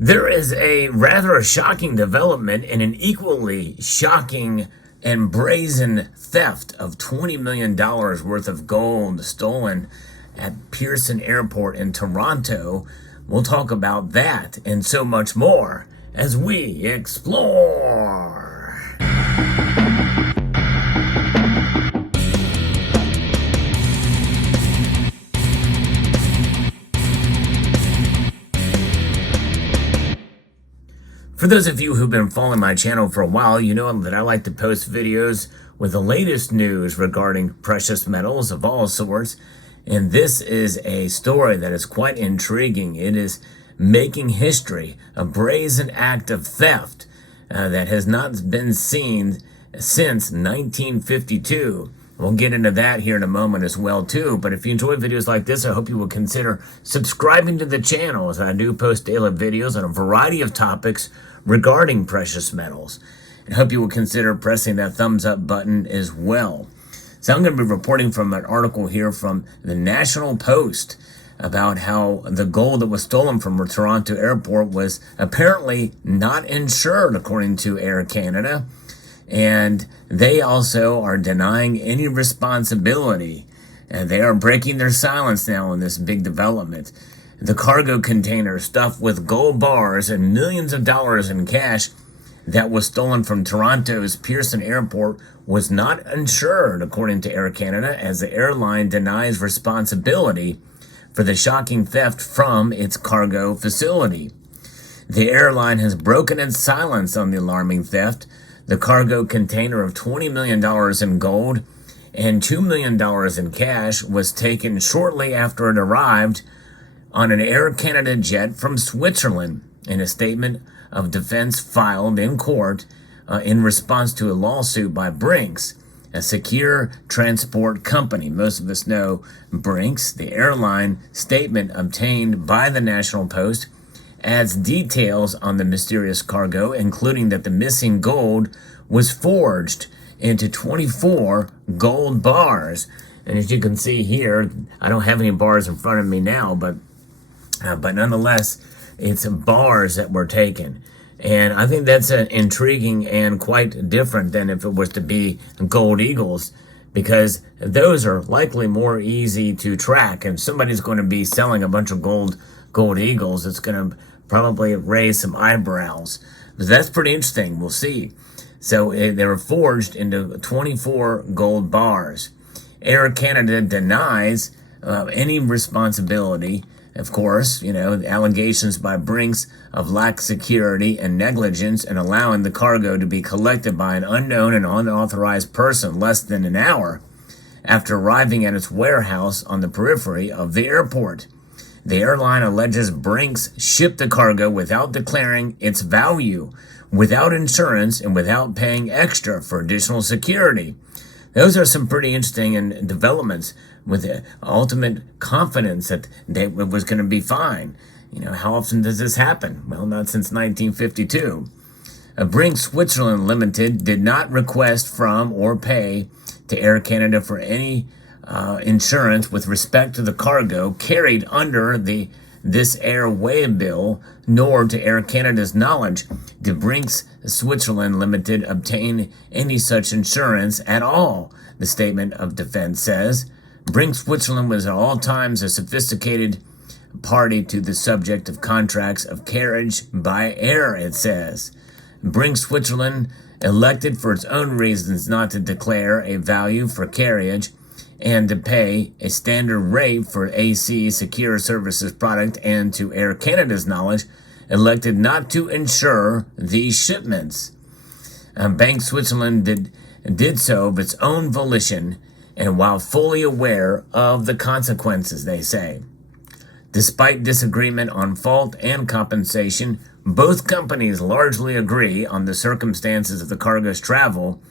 There is a rather shocking development in an equally shocking and brazen theft of $20 million worth of gold stolen at Pearson Airport in Toronto. We'll talk about that and so much more as we explore. For those of you who've been following my channel for a while, you know that I like to post videos with the latest news regarding precious metals of all sorts. And this is a story that is quite intriguing. It is making history, a brazen act of theft that has not been seen since 1952. We'll get into that here in a moment as well too. But if you enjoy videos like this, I hope you will consider subscribing to the channel, as I do post daily videos on a variety of topics regarding precious metals. And I hope you will consider pressing that thumbs up button as well. So I'm going to be reporting from an article here from the National Post about how the gold that was stolen from Toronto Airport was apparently not insured, according to Air Canada. And they also are denying any responsibility. And they are breaking their silence now on this big development. The cargo container stuffed with gold bars and millions of dollars in cash that was stolen from Toronto's Pearson Airport was not insured, according to Air Canada, as the airline denies responsibility for the shocking theft from its cargo facility. The airline has broken its silence on the alarming theft. The cargo container of $20 million in gold and $2 million in cash was taken shortly after it arrived on an Air Canada jet from Switzerland. In a statement of defense filed in court in response to a lawsuit by Brinks, a secure transport company. Most of us know Brinks. The airline statement obtained by the National Post adds details on the mysterious cargo, including that the missing gold was forged into 24 gold bars. And as you can see here, I don't have any bars in front of me now, but nonetheless, it's bars that were taken. And I think that's intriguing and quite different than if it was to be gold eagles, because those are likely more easy to track. If somebody's going to be selling a bunch of gold eagles, it's going to probably raise some eyebrows. But that's pretty interesting. We'll see. So they were forged into 24 gold bars. Air Canada denies any responsibility. Of course, you know, the allegations by Brinks of lack security and negligence in allowing the cargo to be collected by an unknown and unauthorized person less than an hour after arriving at its warehouse on the periphery of the airport. The airline alleges Brinks shipped the cargo without declaring its value, without insurance, and without paying extra for additional security. Those are some pretty interesting developments with the ultimate confidence that it was going to be fine. You know, how often does this happen? Well, not since 1952. Brinks Switzerland Limited did not request from or pay to Air Canada for any insurance with respect to the cargo carried under this airway bill, nor to Air Canada's knowledge did Brinks Switzerland Limited obtain any such insurance at all, the statement of defense says. Brinks Switzerland was at all times a sophisticated party to the subject of contracts of carriage by air, it says. Brinks Switzerland elected for its own reasons not to declare a value for carriage and to pay a standard rate for AC Secure Services product, and to Air Canada's knowledge, elected not to insure these shipments. Bank Switzerland did so of its own volition and while fully aware of the consequences, they say. Despite disagreement on fault and compensation, both companies largely agree on the circumstances of the cargo's travel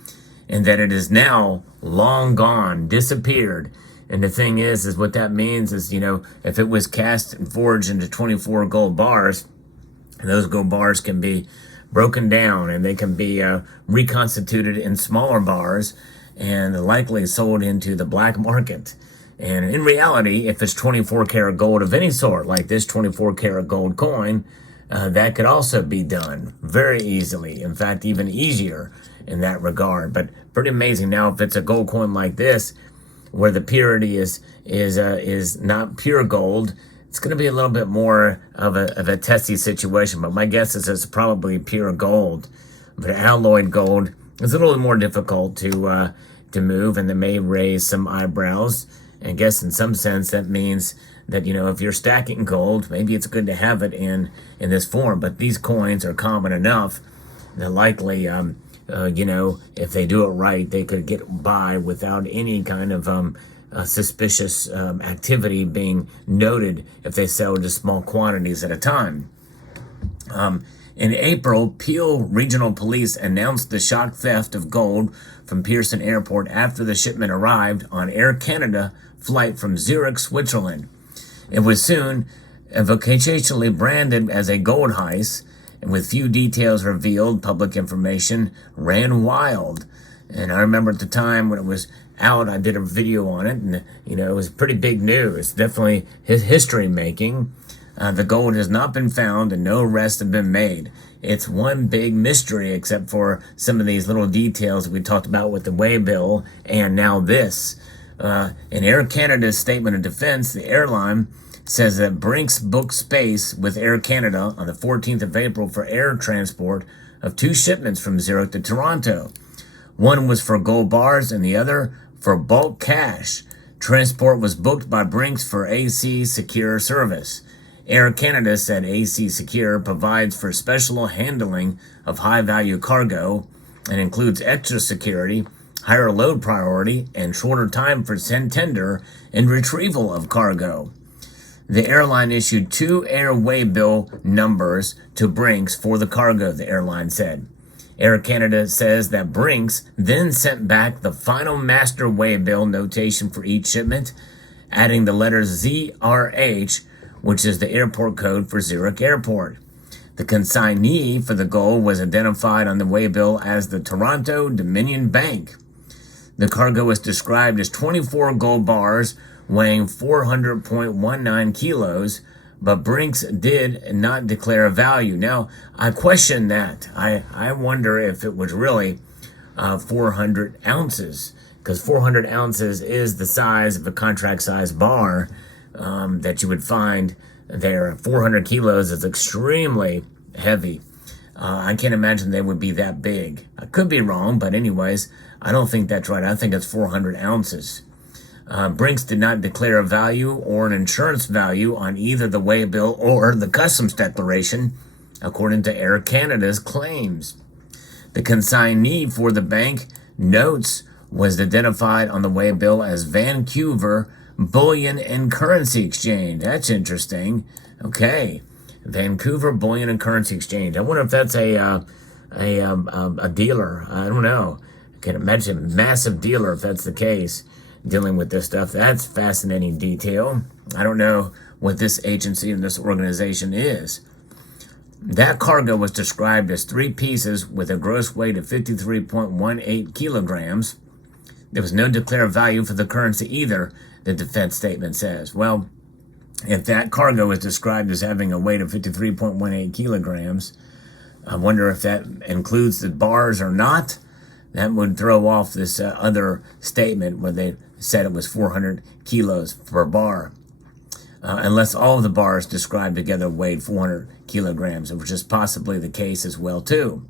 and that it is now long gone, disappeared. And the thing is what that means is, you know, if it was cast and forged into 24 gold bars, those gold bars can be broken down and they can be reconstituted in smaller bars and likely sold into the black market. And in reality, if it's 24 karat gold of any sort, like this 24 karat gold coin, that could also be done very easily. In fact, even easier in that regard. But pretty amazing. Now, if it's a gold coin like this, where the purity is not pure gold, it's going to be a little bit more of a testy situation. But my guess is it's probably pure gold. But alloyed gold is a little more difficult to move, and that may raise some eyebrows. And I guess in some sense that means that, you know, if you're stacking gold, maybe it's good to have it in this form. But these coins are common enough that likely, you know, if they do it right, they could get by without any kind of suspicious activity being noted if they sell just small quantities at a time. In April, Peel Regional Police announced the shock theft of gold from Pearson Airport after the shipment arrived on Air Canada flight from Zurich, Switzerland. It was soon evocationally branded as a gold heist, and with few details revealed, public information ran wild. And I remember at the time when it was out, I did a video on it, and, you know, it was pretty big news. Definitely history making. The gold has not been found and no arrests have been made. It's one big mystery, except for some of these little details we talked about with the waybill and now this. In Air Canada's statement of defense, the airline says that Brinks booked space with Air Canada on the 14th of April for air transport of two shipments from Zurich to Toronto. One was for gold bars and the other for bulk cash. Transport was booked by Brinks for AC Secure service. Air Canada said AC Secure provides for special handling of high-value cargo and includes extra security, higher load priority, and shorter time for tender and retrieval of cargo. The airline issued two air waybill numbers to Brinks for the cargo, the airline said. Air Canada says that Brinks then sent back the final master waybill notation for each shipment, adding the letters ZRH, which is the airport code for Zurich Airport. The consignee for the gold was identified on the waybill as the Toronto Dominion Bank. The cargo was described as 24 gold bars weighing 400.19 kilos, but Brinks did not declare a value. Now, I question that. I wonder if it was really 400 ounces, because 400 ounces is the size of a contract size bar that you would find there. 400 kilos is extremely heavy. I can't imagine they would be that big. I could be wrong, but anyways, I don't think that's right. I think it's 400 ounces. Brinks did not declare a value or an insurance value on either the waybill or the customs declaration, according to Air Canada's claims. The consignee for the bank notes was identified on the waybill as Vancouver Bullion and Currency Exchange. That's interesting. Okay, Vancouver Bullion and Currency Exchange. I wonder if that's a dealer. I don't know. I can imagine a massive dealer if that's the case, dealing with this stuff. That's fascinating detail. I don't know what this agency and this organization is. That cargo was described as 3 pieces with a gross weight of 53.18 kilograms. There was no declared value for the currency either, the defense statement says. Well, if that cargo is described as having a weight of 53.18 kilograms, I wonder if that includes the bars or not. That would throw off this other statement where they said it was 400 kilos per bar. Unless all of the bars described together weighed 400 kilograms, which is possibly the case as well, too.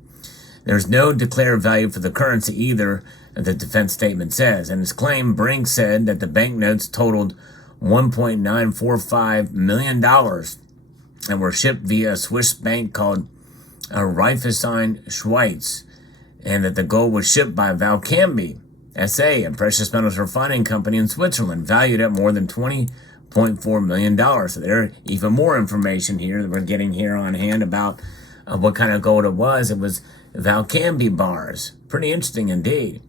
There's no declared value for the currency either, the defense statement says. And its claim, Brinks said that the banknotes totaled $1.945 million and were shipped via a Swiss bank called Raiffeisen Schweiz, and that the gold was shipped by Valcambi SA, a precious metals refining company in Switzerland, valued at more than $20.4 million. So there's even more information here that we're getting here on hand about what kind of gold it was. It was Valcambi bars. Pretty interesting indeed.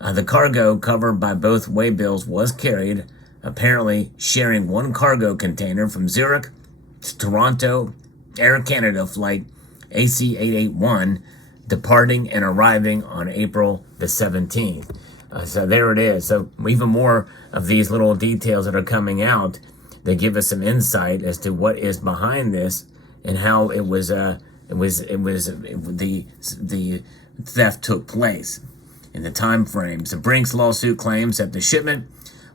The cargo covered by both waybills was carried, apparently sharing one cargo container from Zurich to Toronto Air Canada flight AC-881, departing and arriving on April the 17th. So there it is. So even more of these little details that are coming out, they give us some insight as to what is behind this and how the theft took place and the time frames. The Brinks lawsuit claims that the shipment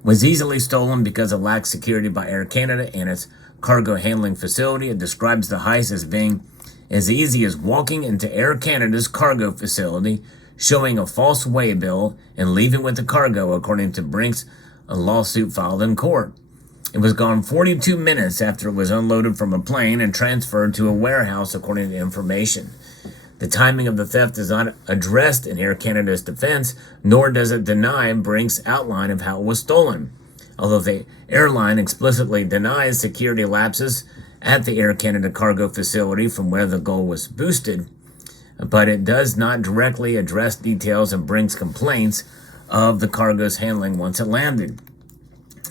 was easily stolen because of lax security by Air Canada and its cargo handling facility. It describes the heist as being as easy as walking into Air Canada's cargo facility, showing a false waybill, and leaving with the cargo, according to Brinks, a lawsuit filed in court. It was gone 42 minutes after it was unloaded from a plane and transferred to a warehouse, according to information. The timing of the theft is not addressed in Air Canada's defense, nor does it deny Brinks' outline of how it was stolen. Although the airline explicitly denies security lapses at the Air Canada cargo facility from where the gold was boosted, but it does not directly address details of Brinks' complaints of the cargo's handling once it landed.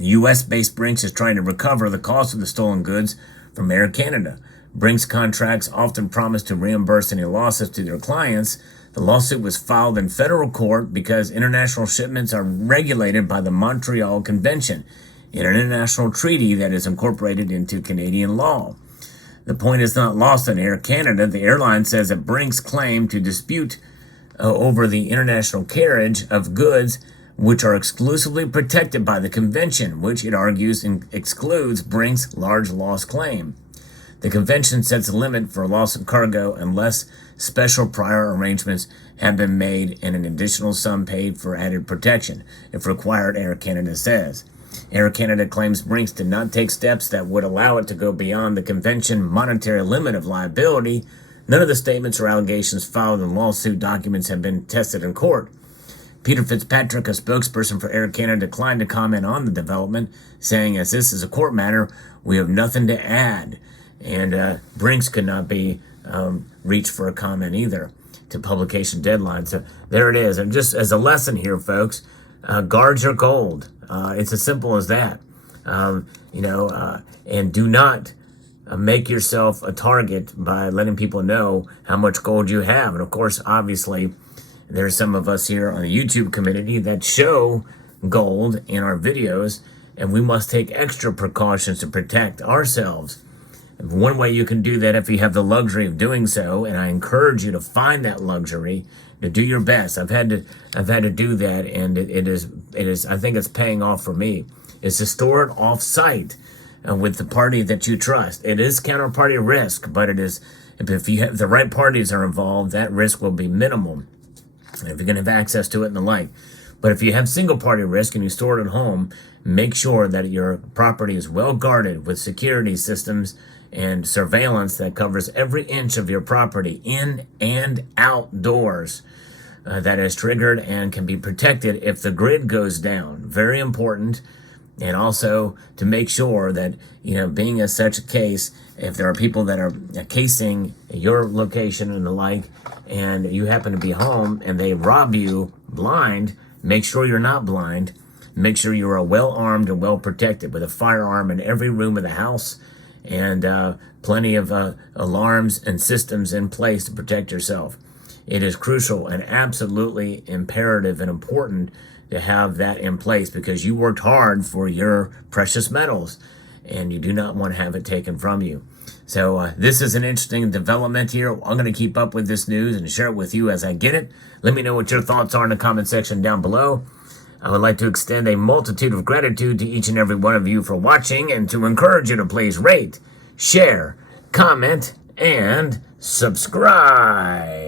U.S.-based Brinks is trying to recover the cost of the stolen goods from Air Canada. Brinks contracts often promise to reimburse any losses to their clients. The lawsuit was filed in federal court because international shipments are regulated by the Montreal Convention, an international treaty that is incorporated into Canadian law. The point is not lost on Air Canada. The airline says that Brinks claimed to dispute over the international carriage of goods which are exclusively protected by the convention, which it argues excludes Brinks' large loss claim. The convention sets a limit for loss of cargo unless special prior arrangements have been made and an additional sum paid for added protection, if required, Air Canada says. Air Canada claims Brinks did not take steps that would allow it to go beyond the convention monetary limit of liability. None of the statements or allegations filed in lawsuit documents have been tested in court. Peter Fitzpatrick, a spokesperson for Air Canada, declined to comment on the development, saying, as this is a court matter, we have nothing to add. And Brinks could not be reached for a comment either to publication deadline. So there it is. And just as a lesson here, folks, guard your gold. It's as simple as that. And do not make yourself a target by letting people know how much gold you have. And of course, obviously, there's some of us here on the YouTube community that show gold in our videos, and we must take extra precautions to protect ourselves. One way you can do that, if you have the luxury of doing so, and I encourage you to find that luxury, to do your best. I've had to do that, and it is. I think it's paying off for me. Is to store it off-site with the party that you trust. It is counterparty risk, but it is if you have the right parties are involved, that risk will be minimal. If you're going to have access to it and the like. But if you have single party risk and you store it at home, make sure that your property is well guarded with security systems and surveillance that covers every inch of your property in and outdoors. That is triggered and can be protected if the grid goes down. Very important. And also to make sure that, being as such a case, if there are people that are casing your location and the like, and you happen to be home and they rob you blind, make sure you're not blind. Make sure you are well armed and well protected with a firearm in every room of the house and plenty of alarms and systems in place to protect yourself. It is crucial and absolutely imperative and important to have that in place because you worked hard for your precious metals and you do not want to have it taken from you. So this is an interesting development here. I'm going to keep up with this news and share it with you as I get it. Let me know what your thoughts are in the comment section down below. I would like to extend a multitude of gratitude to each and every one of you for watching and to encourage you to please rate, share, comment, and subscribe.